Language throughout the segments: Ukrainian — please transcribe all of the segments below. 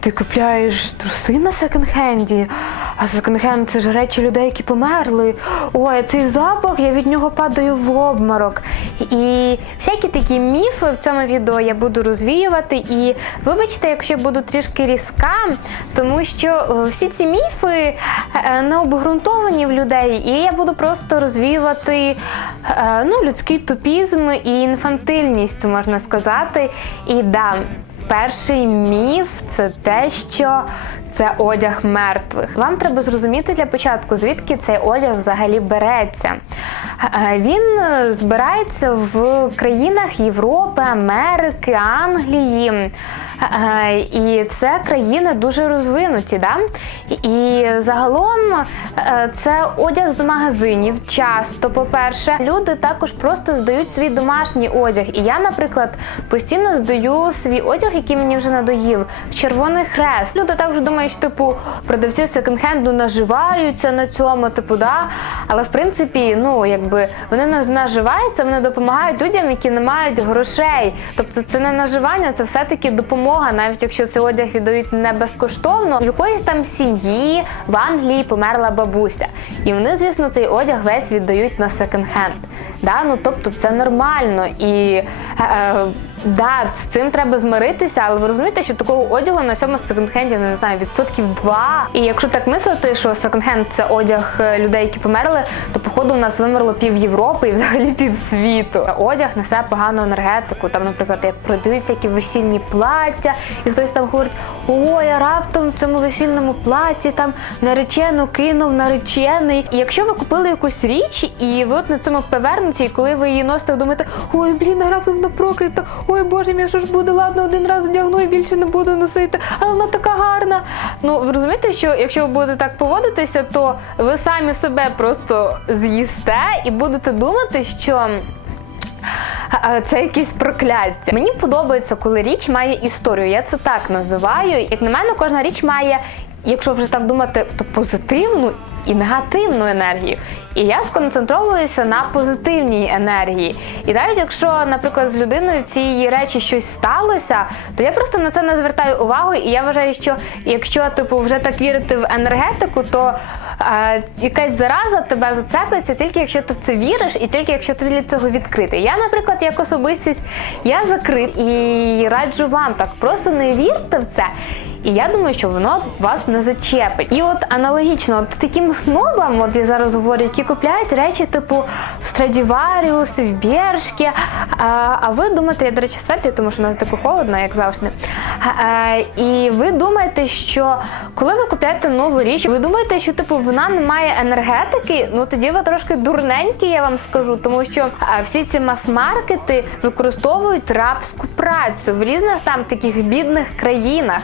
ти купляєш труси на секонд-хенді, а секонд-хенд це ж речі людей, які померли. Ой, а цей запах, я від нього падаю в обморок. І всякі такі міфи в цьому відео я буду розвіювати. І вибачте, якщо буду трішки різка, тому що е, всі ці міфи е, не обґрунтовані в людей, і я буду просто розвіювати е, ну, людський тупізм і інфантильність, можна сказати. І да, перший міф це те, що це одяг мертвих. Вам треба зрозуміти для початку, звідки цей одяг взагалі береться. Е, Він е, збирається в країнах Європи, Америки, Англії. І це країни дуже розвинуті. Да? І загалом е, це одяг з магазинів. Часто, по-перше, люди також просто здають свій домашній одяг. І я, наприклад, постійно здаю свій одяг, який мені вже надоїв, в Червоний Хрест. Люди також думають, що типу продавці секонд-хенду наживаються на цьому, типу, да. Але в принципі, ну якби вони наживаються, вони допомагають людям, які не мають грошей. Тобто це не наживання, це все-таки допомога, навіть якщо цей одяг віддають не безкоштовно. В якоїсь там сім'ї в Англії померла бабуся. І вони, звісно, цей одяг весь віддають на секонд-хенд. Да? Ну, тобто це нормально. І да, з цим треба змиритися, але ви розумієте, що такого одягу на цьому секонд-хенді, ну, не знаю, відсотків два. І якщо так мислити, що секонд-хенд це одяг е, людей, які померли, то походу у нас вимерло пів Європи і взагалі пів світу. Одяг несе погану енергетику. Там, наприклад, як продаються які весільні плаття, і хтось там говорить: ой, я раптом в цьому весільному платі там наречену кинув наречений. І якщо ви купили якусь річ, і ви от на цьому повернуті, і коли ви її носите, думаєте, ой, блін, а раптом вона прокрита, ой Боже мій, що ж буде, ладно, один раз одягну і більше не буду носити, але вона така гарна. Ну, ви розумієте, що якщо ви будете так поводитися, то ви самі себе просто з'їсте і будете думати, що. Це якесь прокляття. Мені подобається, коли річ має історію. Я це так називаю. Як на мене, кожна річ має, якщо вже так думати, то позитивну і негативну енергію. І я сконцентровуюся на позитивній енергії. І навіть якщо, наприклад, з людиною цієї речі щось сталося, то я просто на це не звертаю увагу. І я вважаю, що якщо типу вже так вірити в енергетику, то е, якась зараза тебе зацепиться тільки якщо ти в це віриш, і тільки якщо ти для цього відкритий. Я, наприклад, як особистість, я закрит і раджу вам так, просто не вірте в це. І я думаю, що воно вас не зачепить. І от аналогічно, от таким снобам, от я зараз говорю, які купляють речі типу в Страдіваріус, в Бершки. А, а ви думаєте, я до речі стверджую, тому що у нас тако холодно, як завжди. А, і ви думаєте, що коли ви купляєте нову річ, ви думаєте, що типу вона не має енергетики? Ну тоді ви трошки дурненькі, я вам скажу, тому що всі ці мас-маркети використовують рабську працю в різних там таких бідних країнах.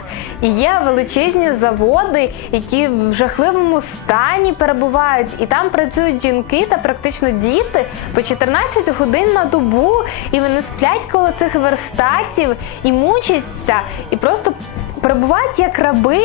І є величезні заводи, які в жахливому стані перебувають, і там працюють жінки та практично діти по 14 годин на добу, і вони сплять коло цих верстатів і мучаться, і просто перебувають як раби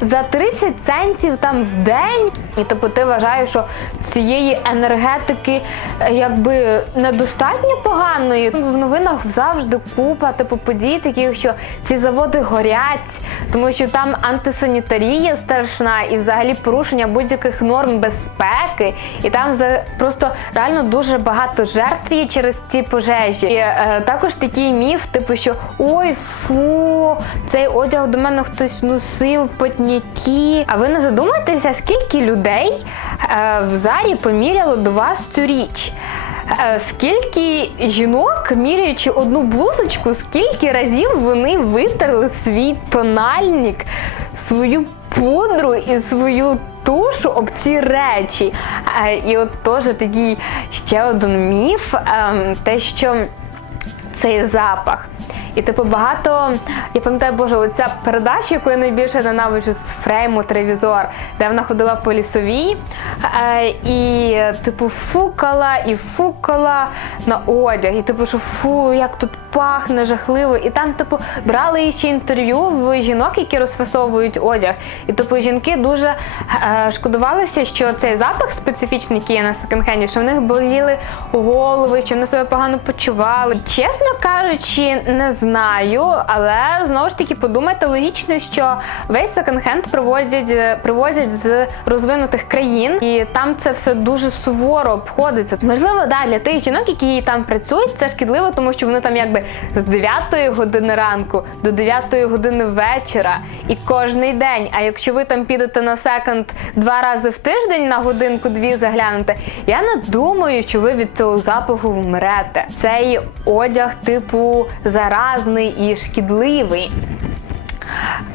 за 30 центів там в день. І тобто ти вважаєш, що цієї енергетики е, якби недостатньо поганої. В новинах завжди купа типу подій, таких, що ці заводи горять, тому що там антисанітарія страшна і взагалі порушення будь-яких норм безпеки. І там за просто реально дуже багато жертв є через ці пожежі. І е, також такий міф, типу, що ой, фу, цей одяг до мене хтось носив, потняки. А ви не задумаєтеся, скільки людей е, в зарі поміряло до вас цю річ? Е, Скільки жінок, міряючи одну блузочку, скільки разів вони витерли свій тональник, свою пудру і свою тушу об ці речі. Е, І от теж такий ще один міф, ем, те, що цей запах. І типу багато, я пам'ятаю, боже, оця передача, яку я найбільше ненавиджу з фрейму телевізор, де вона ходила по лісовій е, і, типу, фукала і фукала на одяг. І типу, що фу, як тут пахне жахливо. І там, типу, брали ще інтерв'ю в жінок, які розфасовують одяг. І типу жінки дуже е, шкодувалися, що цей запах специфічний, який є на секонд-хенді, що в них боліли голови, що вони себе погано почували. Чесно кажучи, не знаю, але знову ж таки подумайте логічно, що весь секонд-хенд привозять, е, привозять з розвинутих країн, і там це все дуже суворо обходиться. Можливо, да, для тих жінок, які там працюють, це шкідливо, тому що вони там якби з 9 години ранку до 9 години вечора і кожний день. А якщо ви там підете на секонд два рази в тиждень на годинку-дві заглянете, я не думаю, що ви від цього запаху вмрете. Цей одяг, типу, заразний і шкідливий.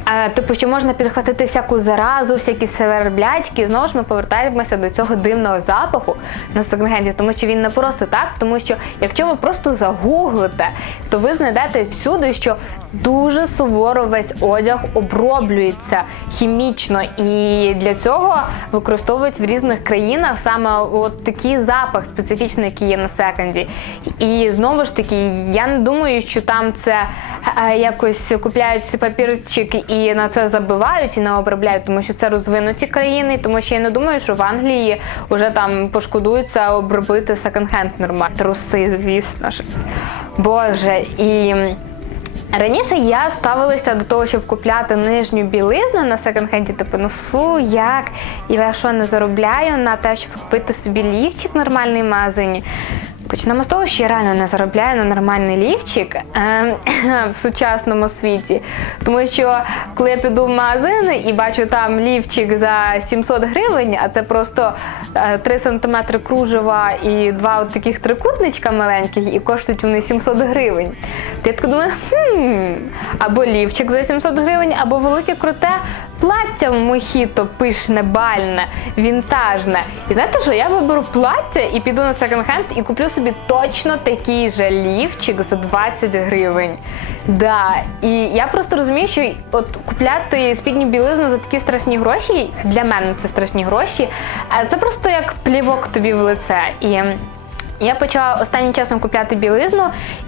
Е, Типу, що можна підхватити всяку заразу, всякі северблячки. Знову ж ми повертаємося до цього дивного запаху на секонд-хенді, тому що він не просто так, тому що якщо ви просто загуглите, то ви знайдете всюди, що дуже суворо весь одяг оброблюється хімічно, і для цього використовують в різних країнах саме от такий запах специфічний, який є на секонді. І знову ж таки, я не думаю, що там це е, якось купляють папірчик і на це забивають і не обробляють, тому що це розвинуті країни, тому що я не думаю, що в Англії вже там пошкодуються обробити секонд-хенд нормально. Труси, звісно ж. Боже, і. Раніше я ставилася до того, щоб купляти нижню білизну на секонд-хенді, типу, ну фу, як? Я що не заробляю на те, щоб купити собі лівчик нормальний нормальній магазині. Почнемо з того, що я реально не заробляю на нормальний лівчик е, в сучасному світі. Тому що коли я піду в магазин і бачу там лівчик за 700 гривень, а це просто е, 3 см кружева і два от таких трикутничка маленьких, і коштують вони 700 гривень. То я так думаю, хм, або лівчик за 700 гривень, або велике круте плаття в мохіто пишне, бальне, вінтажне. І знаєте що, я виберу плаття і піду на секонд-хенд і куплю собі точно такий же лівчик за 20 гривень. Да. І я просто розумію, що от купляти спідню білизну за такі страшні гроші, для мене це страшні гроші, це просто як плівок тобі в лице. І я почала останнім часом купляти білизну,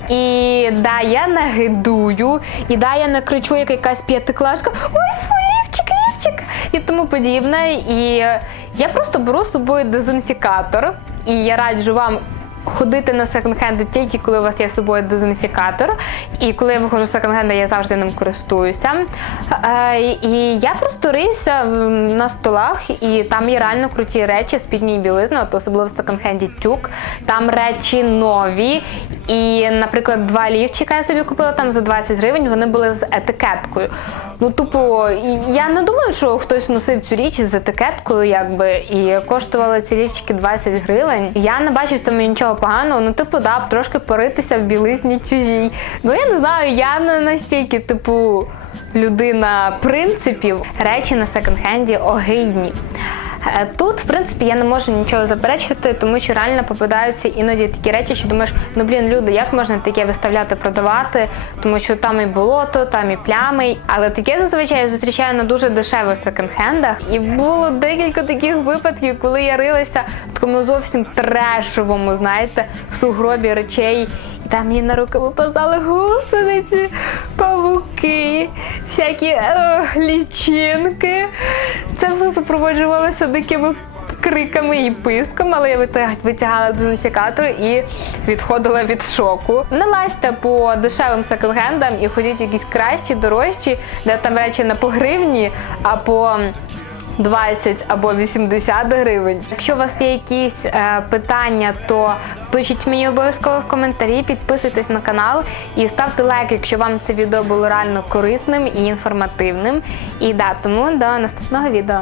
і да, я не гидую, і да, я не кричу, як якась п'ятиклашка Ой, фу, лівчик і тому подібне. І я просто беру з собою дезінфікатор, і я раджу вам. Ходити на секонд-хенди тільки коли у вас є з собою дезінфікатор. І коли я виходжу з секонд-хенда, я завжди ним користуюся. Е, і я просто риюся на столах, і там є реально круті речі, і білизна, от особливо в секонд-хенді тюк. Там речі нові. І, наприклад, два лівчика я собі купила там за 20 гривень, вони були з етикеткою. Ну, тупо, я не думаю, що хтось носив цю річ з етикеткою, якби, і коштували ці лівчики 20 гривень. Я не бачу в цьому нічого поганого. Ну, типу, да, трошки поритися в білизні чужій. Ну, я не знаю, я не настільки, типу, людина принципів. Речі на секонд-хенді огидні. Е, Тут, в принципі, я не можу нічого заперечити, тому що реально попадаються іноді такі речі, що думаєш, ну блін, люди, як можна таке виставляти, продавати, тому що там і болото, там і плями. Але таке зазвичай я зустрічаю на дуже дешевих секонд-хендах. І було декілька таких випадків, коли я рилася в такому зовсім трешовому, знаєте, в сугробі речей. Там мені на руки випазали гусениці, павуки, всякі е, лічинки. Все супроводжувалося дикими криками і писком, але я витягала дезінфікатор і відходила від шоку. Не лазьте по дешевим секонд-хендам і ходіть якісь кращі, дорожчі, де там речі не по гривні, а по 20 або 80 гривень. Якщо у вас є якісь е, питання, то пишіть мені обов'язково в коментарі, підписуйтесь на канал і ставте лайк, якщо вам це відео було реально корисним і інформативним. І да, тому до наступного відео.